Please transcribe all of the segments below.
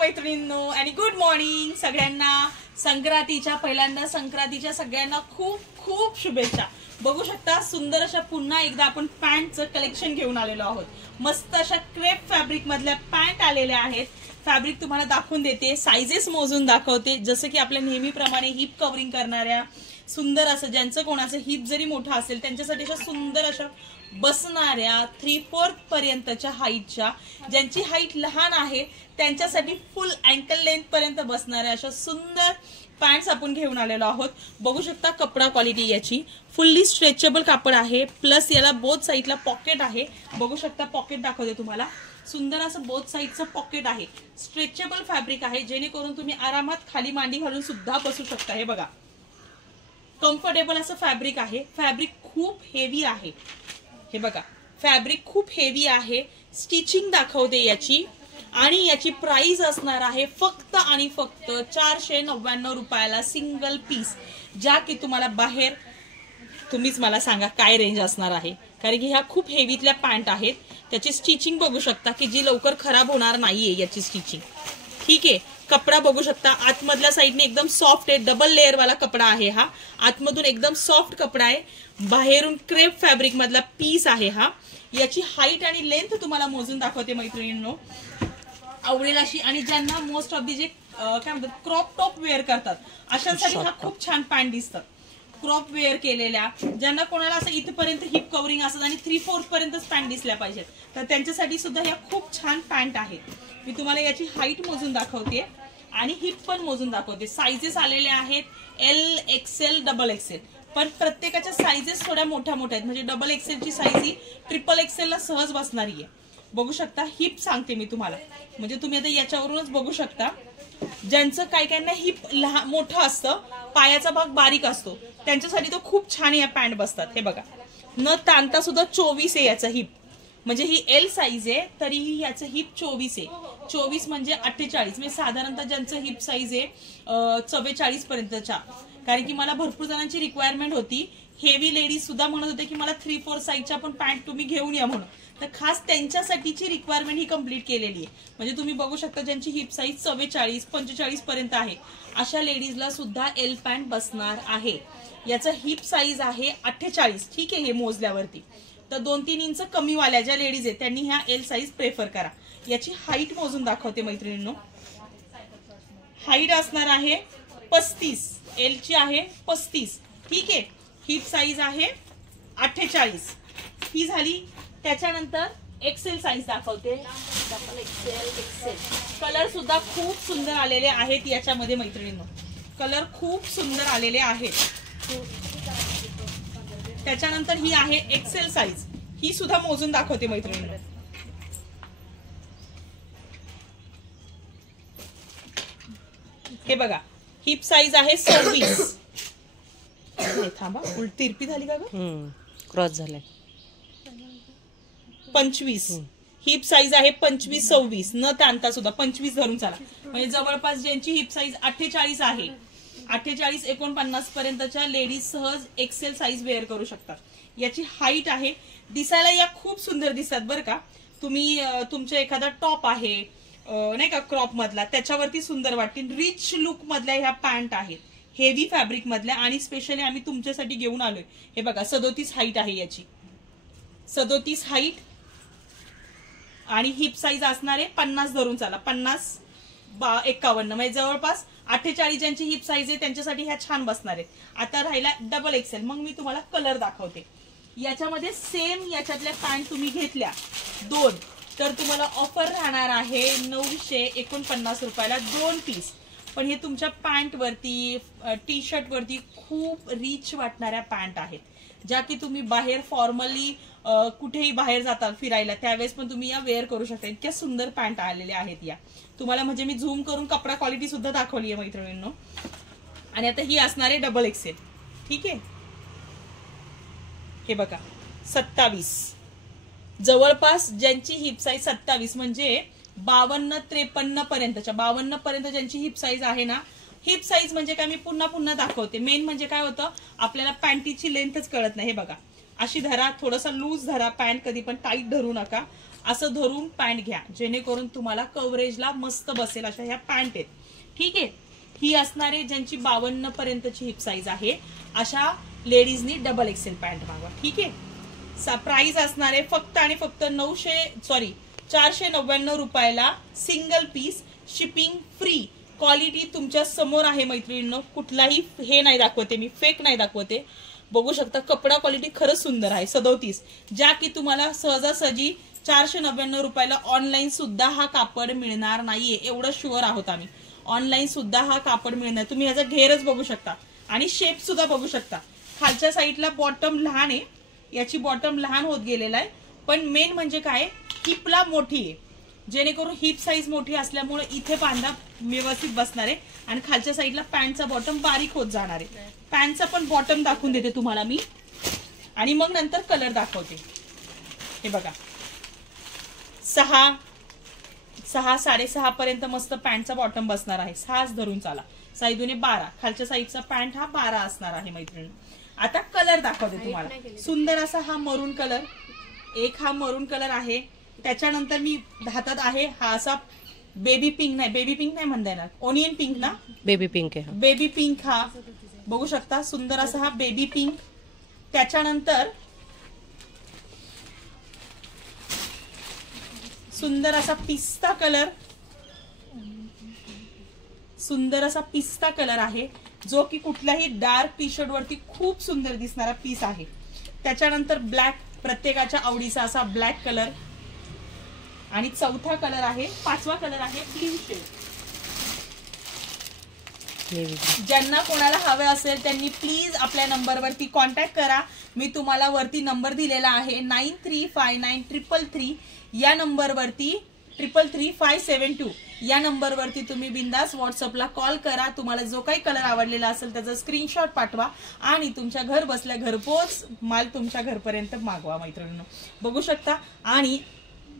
मैत्रिणींनो आणि good morning सगळ्यांना. संक्रांतीच्या सगळ्यांना खूप खूप शुभेच्छा. बघू शकता सुंदर अशा पुन्हा एकदा आपण पॅन्टचं कलेक्शन घेऊन आलेलो आहोत. मस्त अशा क्रेप फॅब्रिक मधल्या पॅन्ट आलेल्या आहेत. फॅब्रिक तुम्हाला दाखवून देते, साइजेस मोजून दाखवते. जसं की आपल्या नेहमीप्रमाणे हिप कव्हरिंग करणाऱ्या सुंदर असं ज्यांचं कोणाचं हिप जरी मोठा असेल त्यांच्यासाठी अशा सुंदर अशा बसणाऱ्या 3/4 पर्यंतच्या हाईटच्या, ज्यांची हाईट लहान आहे त्यांच्यासाठी फुल अँकल लेंथ पर्यंत बसणाऱ्या अशा सुंदर पॅन्ट्स आपण घेऊन आलेलो आहोत. बघू शकता कपडा क्वालिटी याची फुल्ली स्ट्रेचेबल कापड आहे. प्लस याला बोथ साईडला पॉकेट आहे. बघू शकता पॉकेट दाखवते तुम्हाला. सुंदर असं बोथ साईडचं पॉकेट आहे. स्ट्रेचेबल फॅब्रिक आहे जेणेकरून तुम्ही आरामात खाली मांडी घालून सुद्धा बसू शकता. हे बघा कम्फर्टेबल असं फॅब्रिक आहे. फॅब्रिक खूप हेवी आहे. हे बघा फॅब्रिक खूप हेवी आहे. स्टिचिंग दाखवते याची आणि याची प्राइस असणार आहे फक्त आणि फक्त 499 रुपयाला सिंगल पीस. ज्या की तुम्हाला बाहेर तुम्हीच मला सांगा काय रेंज असणार आहे, कारण की ह्या खूप हेवीतल्या पॅन्ट आहेत. त्याची स्टिचिंग बघू शकता की जी लवकर खराब होणार नाहीये याची स्टिचिंग. ठीक आहे. कपडा बघू शकता आतमधल्या साईडने एकदम सॉफ्ट आहे. डबल लेअर वाला कपडा आहे हा. आतमधून एकदम सॉफ्ट कपडा आहे. बाहेरून क्रेप फॅब्रिक मधला पीस आहे हा. याची हाईट आणि लेंथ तुम्हाला मोजून दाखवते मैत्रिणींनो. आवडेल अशी. आणि ज्यांना मोस्ट ऑफ दी जे काय म्हणतात क्रॉप टॉप वेअर करतात अशांसाठी हा खूप छान पॅन्ट दिसतात. क्रॉप वेअर केलेल्या ज्यांना कोणाला असं इथपर्यंत हिप कव्हरिंग असतात आणि 3/4 पर्यंतच पॅन्ट दिसल्या पाहिजेत तर त्यांच्यासाठी सुद्धा ह्या खूप छान पॅन्ट आहेत. मी तुम्हाला याची हाईट मोजून दाखवते आणि हिप पण मोजून दाखवते. साइजेस आलेले आहेत एल एक्सेल डबल एक्सेल, पण प्रत्येकाच्या साइजेस थोड्या मोठ्या मोठ्या आहेत. म्हणजे डबल एक्सेलची साईज ही ट्रिपल एक्सेलला सहज बसणारी आहे. बघू शकता हिप सांगते मी तुम्हाला, म्हणजे तुम्ही आता याच्यावरूनच बघू शकता. ज्यांचं काही काहींना हिप मोठं असतं, पायाचा भाग बारीक असतो, त्यांच्यासाठी तो खूप छान या पॅन्ट बसतात. हे बघा न ताणता सुद्धा 24 आहे याचा हिप. म्हणजे ही एल साईज आहे तरीही याचं हिप 24 आहे. 24 म्हणजे 48. म्हणजे साधारणतः ज्यांचं हिप साईज आहे 44 पर्यंतच्या. कारण की मला भरपूर जणांची रिक्वायरमेंट होती. हेवी लेडीज सुद्धा म्हणत होते की मला 3/4 साईजच्या पण पॅन्ट तुम्ही घेऊन या म्हणून. तर खास त्यांच्यासाठीची रिक्वायरमेंट ही कम्प्लीट केलेली आहे. म्हणजे तुम्ही बघू शकता ज्यांची हिप साईज 44 45 पर्यंत आहे अशा लेडीजला सुद्धा एल पॅन्ट बसणार आहे. याचं हिप साईज आहे 48. ठीक आहे. हे मोजल्यावरती तर 2-3 इंच कमी वाल्या ज्या लेडीज आहेत त्यांनी ह्या एल साईज प्रेफर करा. याची हाईट मोजून दाखवते मैत्रिणींनो. हाईट असणार आहे 35. एल ची आहे 35. ठीक आहे. हिप साईज आहे 48. ही झाली. त्याच्यानंतर एक्सेल साईज दाखवते. एक्सेल कलर सुद्धा खूप सुंदर आलेले आहेत याच्यामध्ये मैत्रिणींनो. कलर खूप सुंदर आलेले आहेत. त्याच्यानंतर ही आहे एक्सेल साईज. ही सुद्धा मोजून दाखवते मैत्रिणींनो. हे बघा हिप साईज आहे 26. थांबा उलट तिरपी झाली का ग? क्रॉस झालाय. 25. हिप साईज आहे 25-26. न ताणता सुद्धा 25 धरून चला. म्हणजे जवळपास ज्यांची हिप साईज 48 आहे 48-49 पर्यंतच्या लेडीज सहज एक्सेल साईज वेअर करू शकतात. याची हाईट आहे. दिसायला या खूप सुंदर दिसतात बरं का. तुम्ही तुमचा एखादा टॉप आहे नाही का क्रॉप मधला त्याच्यावरती सुंदर वाटतील. रिच लुक मधल्या ह्या पॅन्ट आहेत हेवी फॅब्रिक मधल्या. आणि स्पेशली आम्ही तुमच्यासाठी घेऊन आलोय. हे बघा 37 हाईट आहे याची. 37 हाईट आणि हिप साईज असणार आहे 50 धरून चला. 50-51 म्हणजे जवळपास 48 ज्यांची हिप साईज आहे त्यांच्यासाठी ह्या छान बसणार आहेत. आता राहिला डबल एक्सेल. मग मी तुम्हाला कलर दाखवते. याच्यामध्ये सेम याच्यातल्या पॅन्ट तुम्ही घेतल्या 2 तर तुम्हाला ऑफर राहणार आहे 949 रुपयाला 2 पीस. पण हे तुमच्या पॅन्ट वरती टी शर्ट वरती खूप रिच वाटणाऱ्या पॅन्ट आहेत, ज्या की तुम्ही बाहेर फॉर्मली कुठेही बाहेर जाता फिरायला त्यावेळेस पण तुम्ही या वेअर करू शकता. इतक्या सुंदर पॅन्ट आलेल्या आहेत या तुम्हाला. म्हणजे मी झूम करून कपडा क्वालिटी सुद्धा दाखवली आहे मैत्रिणींनो. आणि आता ही असणार आहे डबल एक्सेल. ठीक आहे. हे बघा 27. जवळपास ज्यांची हिप साईज 27 म्हणजे 52-53 पर्यंतच्या 52 पर्यंत ज्यांची हिप साईज आहे ना. हिप साईज म्हणजे काय मी पुन्हा दाखवते. मेन म्हणजे काय होतं आपल्याला पॅन्टीची लेंथच कळत नाही. हे बघा अशी धरा, थोडासा लूज धरा. पॅन्ट कधी पण टाईट धरू नका. असं धरून पॅन्ट घ्या, जेणेकरून तुम्हाला कव्हरेजला मस्त बसेल अशा ह्या पॅन्ट आहेत. ठीक आहे, ही असणारे ज्यांची 52 पर्यंतची हिप साईज आहे अशा लेडीजनी डबल एक्सेल पॅन्ट मागवा. ठीक आहे, प्राइस असणारे फक्त आणि फक्त 499 रुपयाला single piece, shipping free. Quality तुमच्या समोर आहे मैत्रिणींनो, कुठलाही हे नाही दाखवते मी, फेक नाही दाखवते. बघू शकता कपडा क्वालिटी खरंच सुंदर आहे. 37 ज्या की तुम्हाला सहजासहजी 499 रुपयाला ऑनलाईन सुद्धा हा कापड मिळणार नाहीये, एवढं शुअर आहोत आम्ही. ऑनलाईन सुद्धा हा कापड मिळणार. तुम्ही ह्याचा घेरच बघू शकता आणि शेप सुद्धा बघू शकता. खालच्या साईडला बॉटम लहान आहे, याची बॉटम लहान होत गेलेला आहे, पण मेन म्हणजे काय हिपला मोठी आहे, जेणेकरून हिप साईज मोठी असल्यामुळे इथे बांधा व्यवस्थित बसणार आहे आणि खालच्या साईडला पॅन्टचा बॉटम बारीक होत जाणार आहे. पॅन्टचा पण बॉटम दाखवून देते तुम्हाला मी आणि मग नंतर कलर दाखवते. हे बघा 6, 6.5 पर्यंत मस्त पॅन्टचा बॉटम बसणार आहे. 6 धरून चाला, 6 दुने 12. खालच्या साईडचा पॅन्ट हा 12 असणार आहे मैत्रिणी. आता कलर दाखवते तुम्हाला. सुंदर असा हा मरून कलर, एक हा मरून कलर आहे. त्याच्यानंतर मी हातात आहे हा असा बेबी पिंक नाही म्हणता येणार, ओनियन पिंक ना, बेबी पिंक आहे. बेबी पिंक हा बघू शकता, सुंदर असा हा बेबी पिंक. त्याच्यानंतर सुंदर असा पिस्ता कलर, सुंदर असा पिस्ता कलर आहे, जो की कुठल्याही डार्क टी शर्ट वरती खूप सुंदर दिसणारा पीस आहे. त्याच्यानंतर ब्लॅक, प्रत्येकाच्या आवडीचा असा ब्लॅक कलर. आणि चौथा कलर आहे, 5वा कलर आहे ब्ल्यू शेड. ज्यांना कोणाला हवे असेल त्यांनी प्लीज आपल्या नंबरवरती कॉन्टॅक्ट करा. मी तुम्हाला वरती नंबर दिलेला आहे 93593333. या नंबरवरती 333572 या नंबरवरती तुम्ही बिंदास व्हॉट्सअपला कॉल करा. तुम्हाला जो काही कलर आवडलेला असेल त्याचा स्क्रीनशॉट पाठवा आणि तुमच्या घर बसल्या घरपोच माल तुमच्या घरपर्यंत मागवा मैत्रिणींनो. बघू शकता. आणि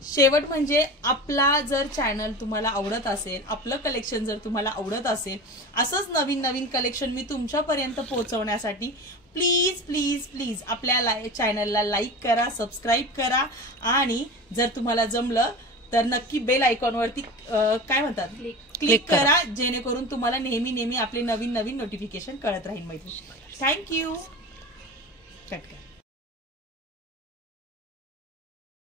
शेवट म्हणजे आपला जर चॅनल तुम्हाला आवडत असेल, आपलं कलेक्शन जर तुम्हाला आवडत असेल, असंच नवीन नवीन कलेक्शन मी तुमच्यापर्यंत पोहोचवण्यासाठी प्लीज प्लीज प्लीज आपल्या चॅनलला लाईक करा, सबस्क्राईब करा आणि जर तुम्हाला जमलं तर नक्की बेल आयकॉनवरती काय म्हणतात क्लिक करा, जेणेकरून तुम्हाला नेहमी नेहमी आपले नवीन नवीन नोटिफिकेशन कळत राहील मैत्रिणी. थँक्यू.